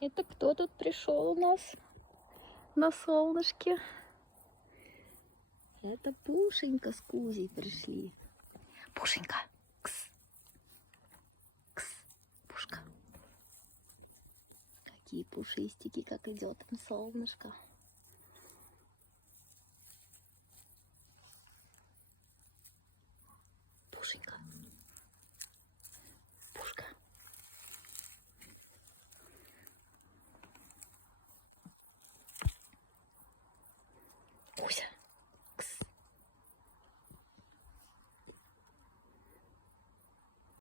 Это кто тут пришел у нас на солнышке? Это Пушенька с Кузей пришли. Пушенька, кс, кс, Пушка. Какие пушистики, как идет им солнышко. Пушенька.